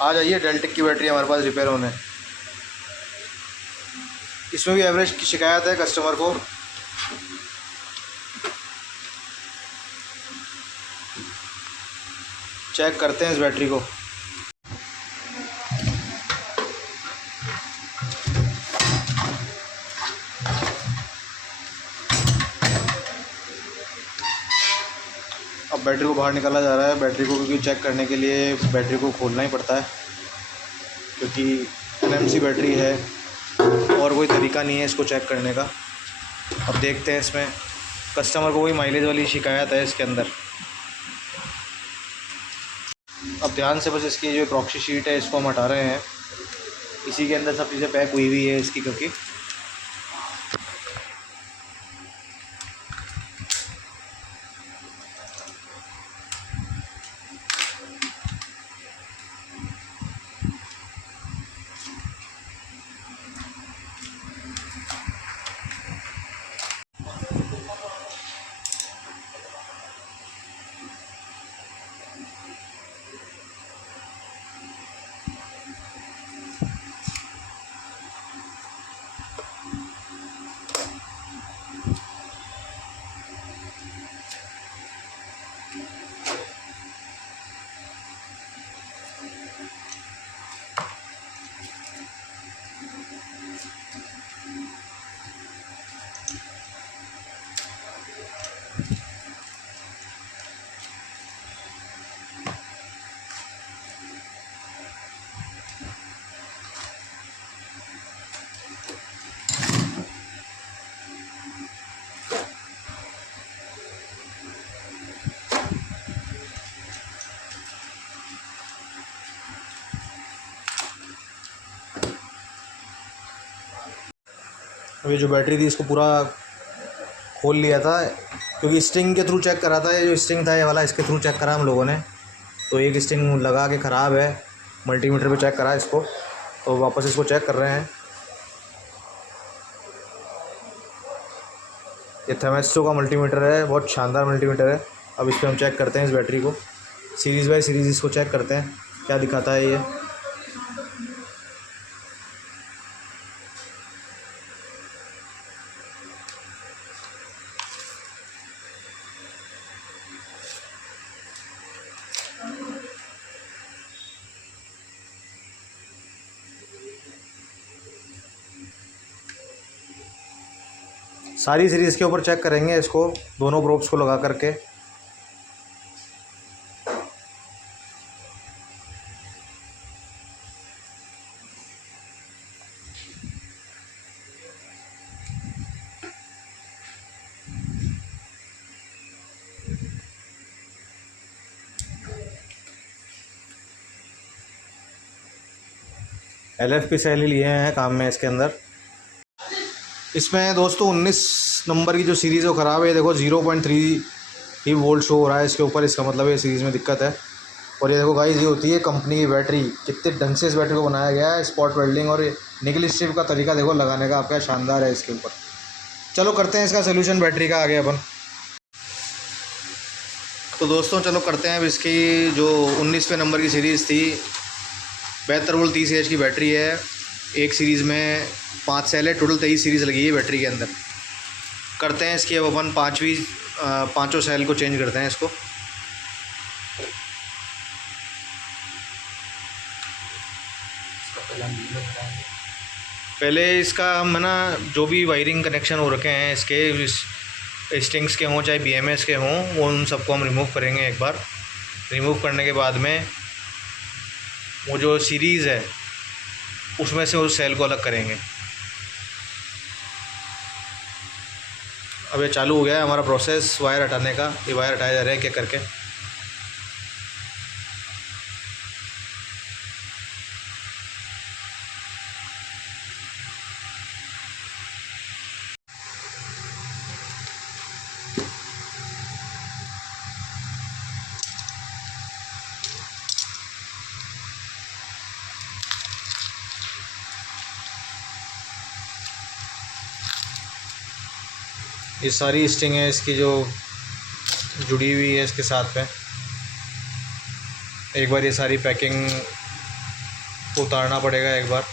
आ जाइए, डेल्टिक की बैटरी हमारे पास रिपेयर होने। इसमें भी एवरेज की शिकायत है कस्टमर को। चेक करते हैं इस बैटरी को। अब बैटरी को बाहर निकाला जा रहा है। बैटरी को क्योंकि चेक करने के लिए बैटरी को खोलना ही पड़ता है, क्योंकि NMC बैटरी है और कोई तरीका नहीं है इसको चेक करने का। अब देखते हैं, इसमें कस्टमर को कोई माइलेज वाली शिकायत है इसके अंदर। अब ध्यान से बस इसकी जो प्रॉक्सी शीट है इसको हम हटा रहे हैं। इसी के अंदर सब चीज़ें पैक हुई हुई है इसकी, क्योंकि अब ये जो बैटरी थी इसको पूरा खोल लिया था, क्योंकि स्टिंग के थ्रू चेक करा था। ये जो स्टिंग था ये वाला, इसके थ्रू चेक करा हम लोगों ने। तो एक स्टिंग लगा के ख़राब है, मल्टीमीटर पे चेक करा इसको, तो वापस इसको चेक कर रहे हैं। ये थेमेस्टो का मल्टीमीटर है, बहुत शानदार मल्टीमीटर है। अब इस पर हम चेक करते हैं इस बैटरी को, सीरीज़ बाय सीरीज़ इसको चेक करते हैं क्या दिखाता है ये। सारी सीरीज़ के ऊपर चेक करेंगे इसको, दोनों प्रोब्स को लगा करके। LFP सेल ही लिए हैं काम में इसके अंदर। इसमें दोस्तों 19 नंबर की जो सीरीज़ है वो ख़राब है। देखो 0.3 ही वोल्ट शो हो रहा है इसके ऊपर, इसका मतलब ये सीरीज़ में दिक्कत है। और ये देखो गाइस, ये होती है कंपनी की बैटरी। कितने ढंग से इस बैटरी को बनाया गया है, स्पॉट वेल्डिंग और निकल स्ट्रिप का तरीका देखो लगाने का आपका, शानदार है इसके ऊपर। चलो करते हैं इसका सोल्यूशन बैटरी का आगे अपन। तो दोस्तों चलो करते हैं अब इसकी जो 19वें नंबर की सीरीज़ थी, 72 वोल्ट 30 एच की बैटरी है। एक सीरीज़ में 5 सेल है, टोटल 23 सीरीज़ लगी है बैटरी के अंदर। करते हैं इसकी अब अपन पाँचों सेल को चेंज करते हैं इसको। पहले इसका हम है ना, जो भी वायरिंग कनेक्शन हो रखे हैं इसके, स्टिंग्स के हों चाहे BMS के हों, वो उन सबको हम रिमूव करेंगे एक बार। रिमूव करने के बाद में वो जो सीरीज़ है उसमें से उस सेल को अलग करेंगे। अब ये चालू हो गया है हमारा प्रोसेस वायर हटाने का। ये वायर हटाए जा रहे हैं एक एक करके। ये सारी स्टिंग है इसकी जो जुड़ी हुई है इसके साथ में, एक बार ये सारी पैकिंग उतारना पड़ेगा एक बार।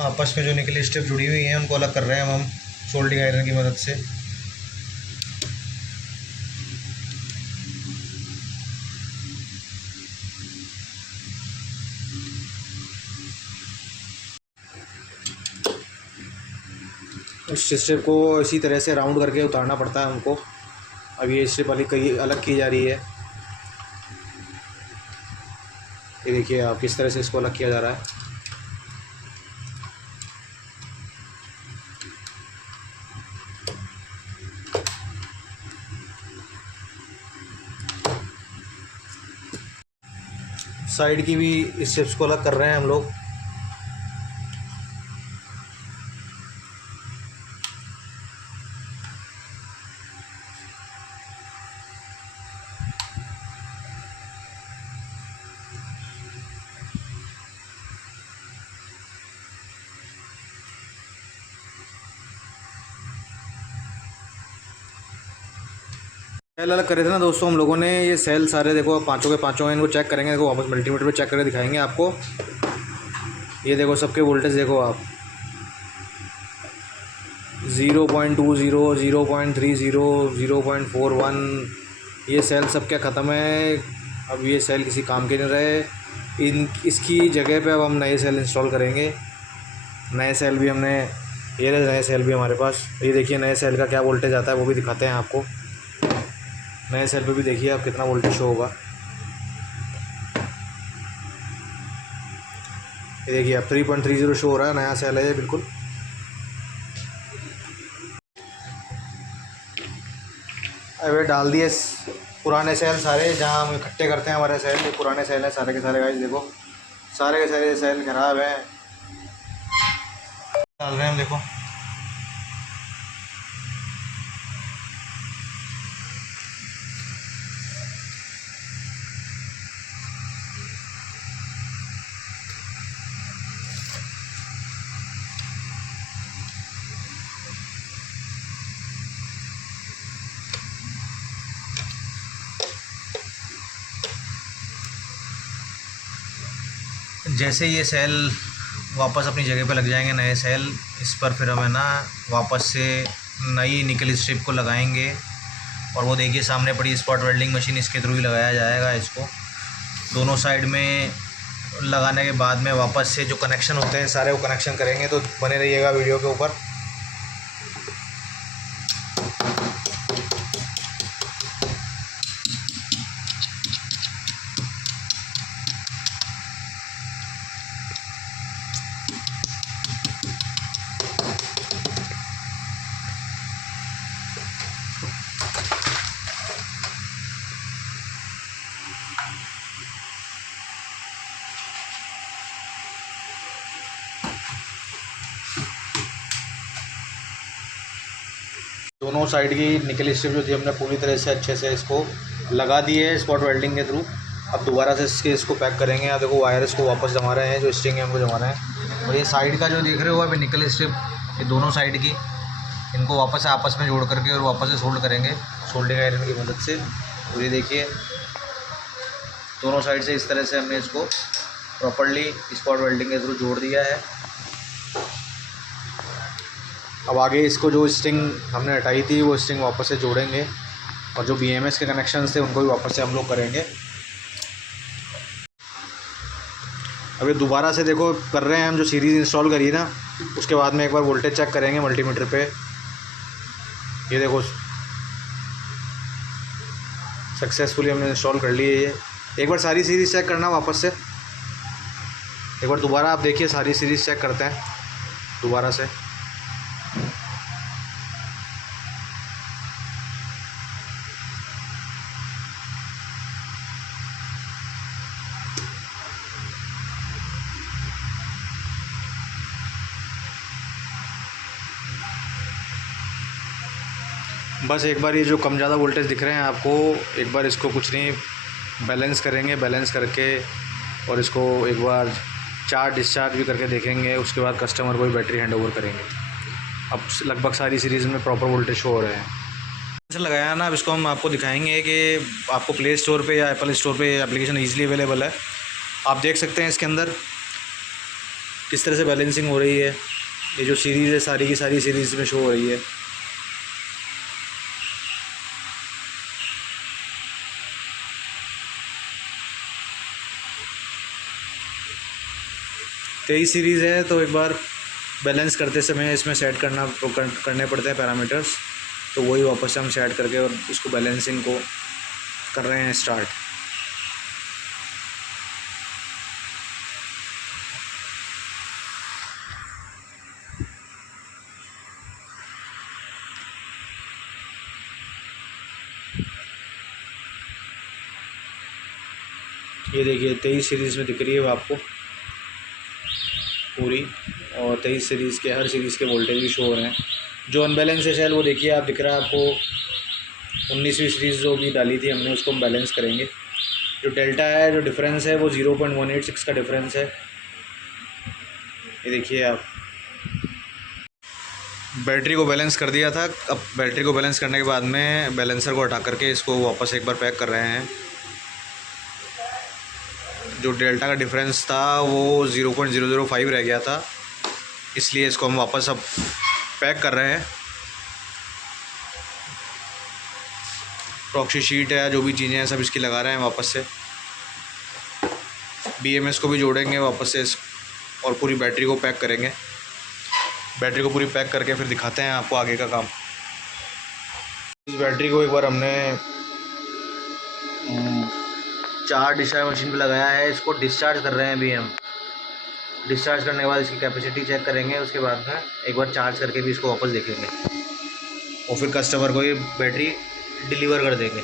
आपस में जो निकली स्ट्रिप जुड़ी हुई हैं उनको अलग कर रहे हैं हम सोल्डिंग आयरन की मदद से। उस स्ट्रिप को इसी तरह से राउंड करके उतारना पड़ता है हमको। अब ये स्ट्रिप अलग की जा रही है। ये देखिए आप किस तरह से इसको अलग किया जा रहा है। साइड की भी स्ट्रिप्स को अलग कर रहे हैं हम लोग। सेल अलग करे थे ना दोस्तों हम लोगों ने। ये सेल सारे देखो पांचों के पांचों हैं, इनको चेक करेंगे। देखो वापस मल्टीमीटर पे चेक करके दिखाएंगे आपको। ये देखो सबके वोल्टेज देखो आप 0.20, 0.30, 0.41। ये सेल सब क्या ख़त्म है। अब ये सेल किसी काम के नहीं रहे। इसकी जगह पे अब हम नए सेल इंस्टॉल करेंगे। नए सेल भी हमने, ये नए सेल भी हमारे पास। ये देखिए नए सेल का क्या वोल्टेज आता है वो भी दिखाते हैं आपको। नए सेल पे भी देखिए आप कितना वोल्टेज शो होगा। ये देखिए आप 3.30 शो हो रहा है। नया सेल है ये बिल्कुल। अब डाल दिए पुराने सेल सारे, जहाँ हम इकट्ठे करते हैं हमारे सेल। ये पुराने सेल हैं सारे के सारे गाइस। देखो सारे के सारे सेल खराब हैं, डाल रहे हैं हम। देखो जैसे ये सेल वापस अपनी जगह पे लग जाएंगे नए सेल, इस पर फिर हमें ना वापस से नई निकल स्ट्रिप को लगाएंगे। और वो देखिए सामने पड़ी स्पॉट वेल्डिंग मशीन, इसके थ्रू ही लगाया जाएगा इसको। दोनों साइड में लगाने के बाद में वापस से जो कनेक्शन होते हैं सारे वो कनेक्शन करेंगे। तो बने रहिएगा वीडियो के ऊपर। दोनों साइड की निकल स्ट्रिप जो थी हमने पूरी तरह से अच्छे से इसको लगा दी है स्पॉट वेल्डिंग के थ्रू। अब दोबारा से इसको पैक करेंगे। आप देखो वायर इसको वापस जमा रहे हैं, जो स्ट्रिंग है हमको जमा रहे हैं। और ये साइड का जो देख रहे हो अभी निकल स्ट्रिप, ये दोनों साइड की, इनको वापस आपस में जोड़ करके और वापस से सोल्ड करेंगे सोल्डिंग आयरन की मदद से। और ये देखिए दोनों साइड से इस तरह से हमने इसको प्रॉपर्ली स्पॉट वेल्डिंग के थ्रू जोड़ दिया है। अब आगे इसको जो स्ट्रिंग हमने हटाई थी वो स्ट्रिंग वापस से जोड़ेंगे। और जो BMS के कनेक्शन थे उनको भी वापस से हम लोग करेंगे। अब ये दोबारा से देखो कर रहे हैं हम, जो सीरीज़ इंस्टॉल करी ना उसके बाद में एक बार वोल्टेज चेक करेंगे मल्टीमीटर पे। ये देखो सक्सेसफुली हमने इंस्टॉल कर ली है। ये एक बार सारी सीरीज़ चेक करना वापस से। एक बार दोबारा आप देखिए, सारी सीरीज़ चेक करते हैं दोबारा से। बस एक बार ये जो कम ज़्यादा वोल्टेज दिख रहे हैं आपको, एक बार इसको कुछ नहीं बैलेंस करेंगे, बैलेंस करके और इसको एक बार चार्ज डिस्चार्ज भी करके देखेंगे। उसके बाद कस्टमर को भी बैटरी हैंड ओवर करेंगे। अब लगभग सारी सीरीज़ में प्रॉपर वोल्टेज शो हो रहे हैं। ऐसा लगाया ना, अब इसको हम आपको दिखाएंगे कि आपको प्ले स्टोर पे या एप्पल स्टोर पे एप्लीकेशन ईजिली अवेलेबल है। आप देख सकते हैं इसके अंदर किस तरह से बैलेंसिंग हो रही है। ये जो सीरीज़ है सारी की सारी सीरीज़ में शो हो रही है। कई सीरीज़ है तो एक बार बैलेंस करते समय इसमें सेट करने पड़ते हैं पैरामीटर्स, तो वही वापस से हम सेट करके और इसको बैलेंसिंग को कर रहे हैं स्टार्ट। ये देखिए 23 सीरीज़ में दिख रही है वो आपको पूरी, और 23 सीरीज़ के हर सीरीज़ के वोल्टेज भी शो हो रहे हैं। जो अनबैलेंस है सेल वो देखिए आप, दिख रहा है आपको 19वीं सीरीज़ जो भी डाली थी हमने, उसको हम बैलेंस करेंगे। जो डेल्टा है, जो डिफरेंस है वो 0.186 का डिफरेंस है। ये देखिए आप, बैटरी को बैलेंस कर दिया था। अब बैटरी को बैलेंस करने के बाद में बैलेंसर को हटा करके इसको वापस एक बार पैक कर रहे हैं। जो डेल्टा का डिफरेंस था वो 0.005 रह गया था, इसलिए इसको हम वापस अब पैक कर रहे हैं। प्रॉक्सी शीट है, जो भी चीज़ें हैं सब इसकी लगा रहे हैं वापस से। BMS को भी जोड़ेंगे वापस से और पूरी बैटरी को पैक करेंगे। बैटरी को पूरी पैक करके फिर दिखाते हैं आपको आगे का काम। इस बैटरी को एक बार हमने चार्ज डिस्चार्ज मशीन पे लगाया है, इसको डिस्चार्ज कर रहे हैं अभी हम। डिस्चार्ज करने के बाद इसकी कैपेसिटी चेक करेंगे, उसके बाद में एक बार चार्ज करके भी इसको वापस देखेंगे और फिर कस्टमर को ये बैटरी डिलीवर कर देंगे।